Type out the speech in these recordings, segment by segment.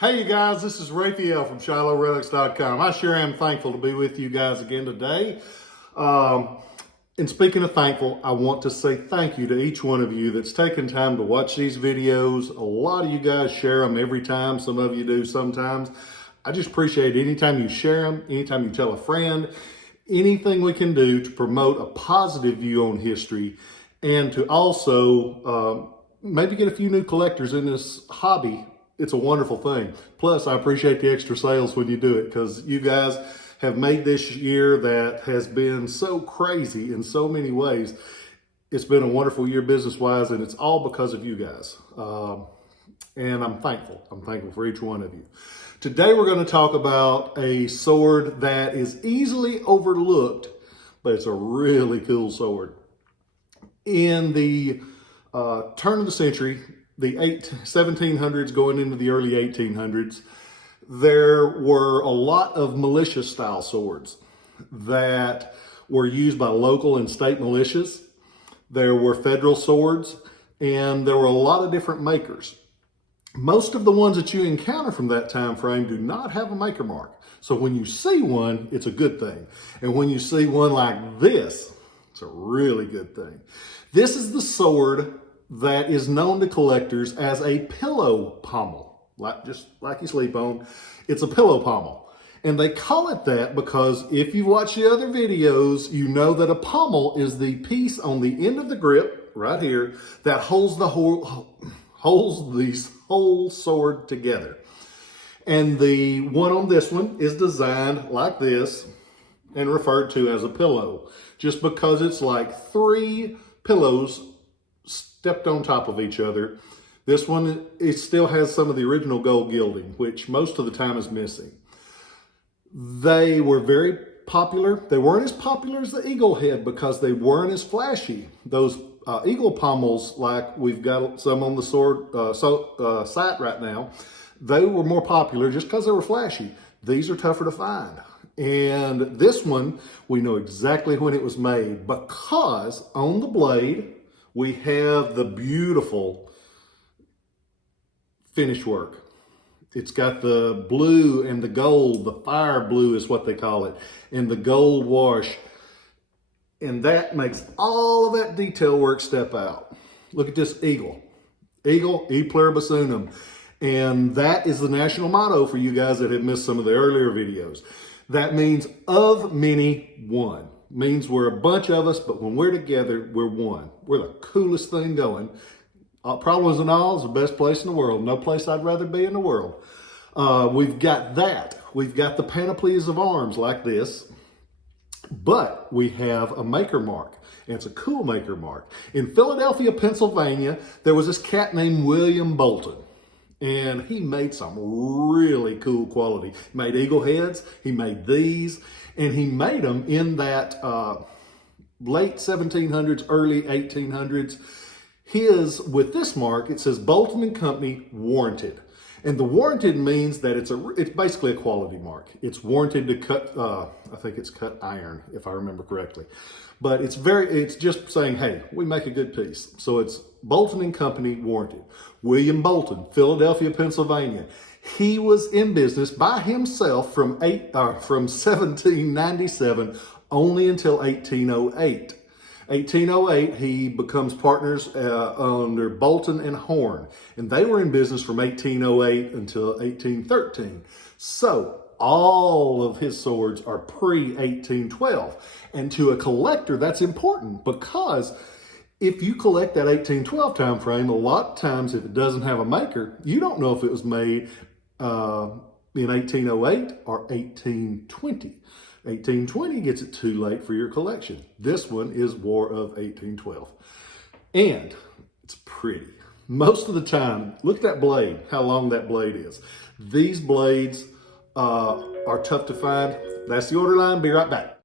Hey you guys, this is Rafael from Shiloh I sure am thankful to be with you guys again today. And speaking of thankful, I want to say thank you to each one of you that's taken time to watch these videos. A lot of you guys share them every time. Some of you do sometimes. I just appreciate it anytime you share them, anytime you tell a friend, anything we can do to promote a positive view on history and to also maybe get a few new collectors in this hobby. It's a wonderful thing. Plus, I appreciate the extra sales when you do it because you guys have made this year that has been so crazy in so many ways. It's been a wonderful year business-wise, and it's all because of you guys. And I'm thankful. I'm thankful for each one of you. Today, we're going to talk about a sword that is easily overlooked, but it's a really cool sword. In the turn of the century, the 1700s going into the early 1800s, there were a lot of militia style swords that were used by local and state militias. There were federal swords, and there were a lot of different makers. Most of the ones that you encounter from that time frame do not have a maker mark. So when you see one, it's a good thing. And when you see one like this, it's a really good thing. This is the sword that is known to collectors as a pillow pommel, just like you sleep on. It's a pillow pommel. And they call it that because if you watch the other videos, you know that a pommel is the piece on the end of the grip, right here, that holds the whole sword together. And the one on this one is designed like this and referred to as a pillow, just because it's like three pillows stepped on top of each other. This one, it still has some of the original gold gilding, which most of the time is missing. They were very popular. They weren't as popular as the eagle head because they weren't as flashy. Those eagle pommels, like we've got some on the sword site right now, they were more popular just because they were flashy. These are tougher to find. And this one, we know exactly when it was made because on the blade, we have the beautiful finish work. It's got the blue and the gold, the fire blue is what they call it, and the gold wash. And that makes all of that detail work step out. Look at this eagle. Eagle, e pluribus unum. And that is the national motto for you guys that have missed some of the earlier videos. That means of many, one. Means we're a bunch of us, but when we're together, we're one. We're the coolest thing going. Problems and all is the best place in the world. No place I'd rather be in the world. We've got that. We've got the panoplies of arms like this, but we have a maker mark, and it's a cool maker mark. In Philadelphia, Pennsylvania, there was this cat named William Bolton. And he made some really cool quality. He made eagle heads, he made these, and he made them in that late 1700s, early 1800s. With this mark, it says Bolton and Company warranted. And the warranted means that it's basically a quality mark. It's warranted to cut, I think it's cut iron, if I remember correctly. But it's just saying, hey, we make a good piece. So it's Bolton and Company warranted. William Bolton, Philadelphia, Pennsylvania. He was in business by himself from 1797 only until 1808. 1808, he becomes partners under Bolton and Horn, and they were in business from 1808 until 1813. So all of his swords are pre-1812. And to a collector, that's important because if you collect that 1812 time frame, a lot of times if it doesn't have a maker, you don't know if it was made in 1808 or 1820. 1820 gets it too late for your collection. This one is War of 1812. And it's pretty. Most of the time, look at that blade, how long that blade is. These blades are tough to find. That's the order line. Be right back.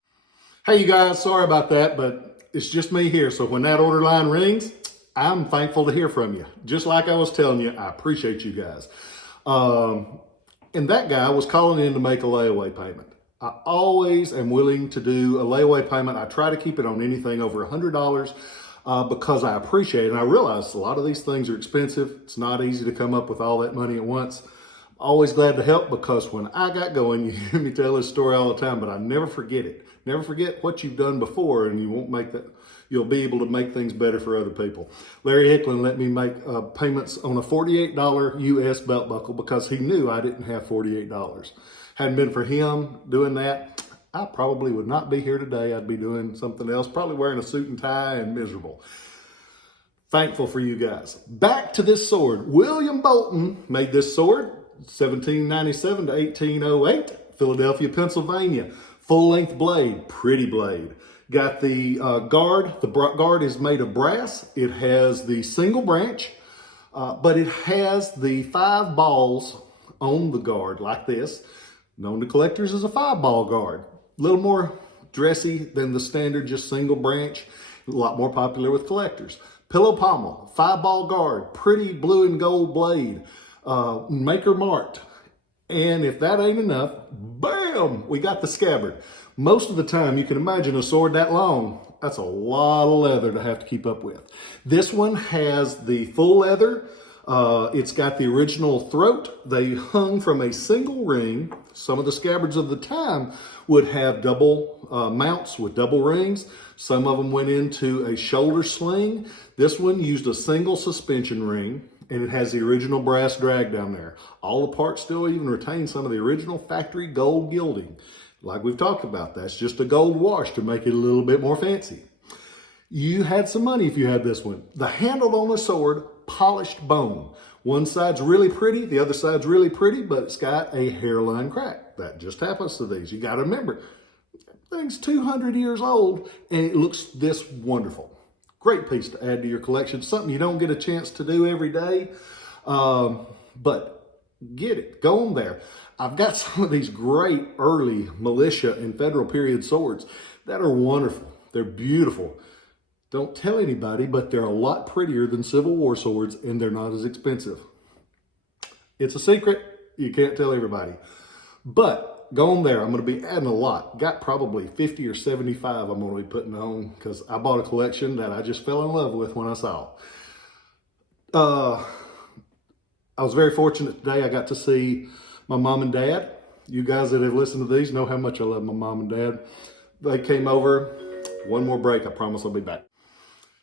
Hey, you guys, sorry about that, but it's just me here. So when that order line rings, I'm thankful to hear from you. Just like I was telling you, I appreciate you guys. And that guy was calling in to make a layaway payment. I always am willing to do a layaway payment. I try to keep it on anything over $100 because I appreciate it. And I realize a lot of these things are expensive. It's not easy to come up with all that money at once. Always glad to help, because when I got going, you hear me tell this story all the time, but I never forget it. Never forget what you've done before, and you won't make that. You'll be able to make things better for other people. Larry Hicklin let me make payments on a $48 US belt buckle because he knew I didn't have $48. Hadn't been for him doing that, I probably would not be here today. I'd be doing something else, probably wearing a suit and tie and miserable. Thankful for you guys. Back to this sword. William Bolton made this sword, 1797 to 1808, Philadelphia, Pennsylvania. Full-length blade, pretty blade. Got the guard. The guard is made of brass. It has the single branch, but it has the 5 balls on the guard like this. Known to collectors as a 5-ball guard. A little more dressy than the standard just single branch. A lot more popular with collectors. Pillow pommel, 5-ball guard, pretty blue and gold blade, maker marked. And if that ain't enough, bam, we got the scabbard. Most of the time, you can imagine a sword that long, that's a lot of leather to have to keep up with. This one has the full leather. It's got the original throat. They hung from a single ring. Some of the scabbards of the time would have double mounts with double rings. Some of them went into a shoulder sling. This one used a single suspension ring, and it has the original brass drag down there. All the parts still even retain some of the original factory gold gilding. Like we've talked about, that's just a gold wash to make it a little bit more fancy. You had some money if you had this one. The handle on the sword, polished bone. One side's really pretty, the other side's really pretty, but it's got a hairline crack. That just happens to these. You got to remember, thing's 200 years old, and it looks this wonderful. Great piece to add to your collection. Something you don't get a chance to do every day, but get it. Go on there. I've got some of these great early militia and federal period swords that are wonderful. They're beautiful. Don't tell anybody, but they're a lot prettier than Civil War swords, and they're not as expensive. It's a secret. You can't tell everybody. But go on there. I'm going to be adding a lot. Got probably 50 or 75 I'm going to be putting on because I bought a collection that I just fell in love with when I saw it. I was very fortunate today. I got to see my mom and dad. You guys that have listened to these know how much I love my mom and dad. They came over. One more break. I promise I'll be back.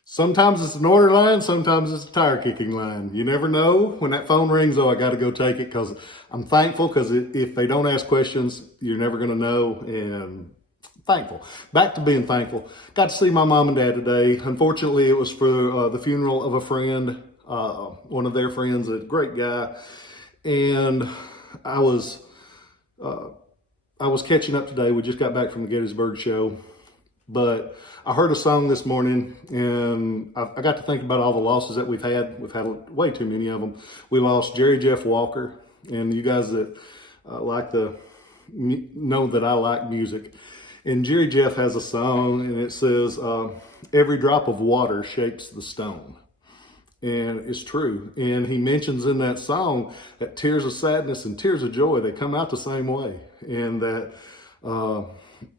Sometimes it's an order line, sometimes it's a tire kicking line. You never know when that phone rings, oh, I got to go take it, because I'm thankful, because if they don't ask questions, you're never going to know, and thankful. Back to being thankful. Got to see my mom and dad today. Unfortunately, it was for the funeral of a friend, one of their friends, a great guy, and I was catching up today. We just got back from the Gettysburg show. But I heard a song this morning, and I got to think about all the losses that we've had. We've had way too many of them. We lost Jerry Jeff Walker, and you guys that know that I like music. And Jerry Jeff has a song, and it says, every drop of water shapes the stone. And it's true. And he mentions in that song that tears of sadness and tears of joy, they come out the same way. And that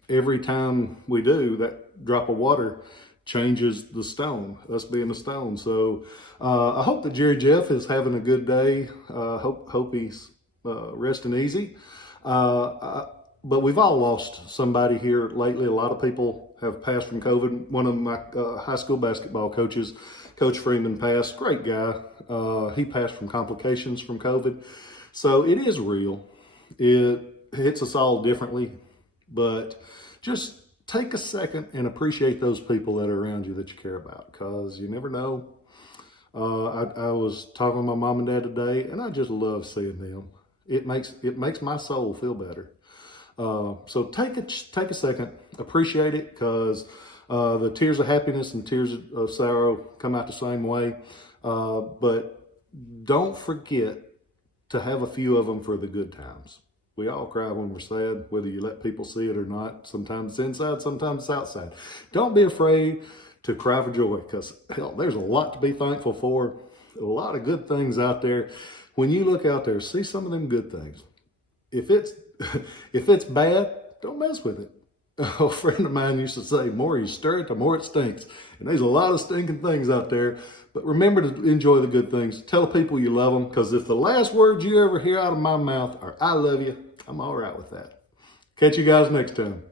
every time we do, that drop of water changes the stone, us being a stone. So I hope that Jerry Jeff is having a good day. Hope he's resting easy. But we've all lost somebody here lately. A lot of people have passed from COVID. One of my high school basketball coaches, Coach Freeman, passed. Great guy. He passed from complications from COVID. So it is real. It hits us all differently. But just take a second and appreciate those people that are around you that you care about, because you never know. I was talking with my mom and dad today, and I just love seeing them. It makes my soul feel better. So take a second, appreciate it, because the tears of happiness and tears of sorrow come out the same way. But don't forget to have a few of them for the good times. We all cry when we're sad, whether you let people see it or not. Sometimes it's inside, sometimes it's outside. Don't be afraid to cry for joy, because hell, there's a lot to be thankful for. A lot of good things out there. When you look out there, see some of them good things. If it's bad, don't mess with it. A friend of mine used to say, the more you stir it, the more it stinks. And there's a lot of stinking things out there. But remember to enjoy the good things. Tell people you love them, because if the last words you ever hear out of my mouth are, I love you, I'm all right with that. Catch you guys next time.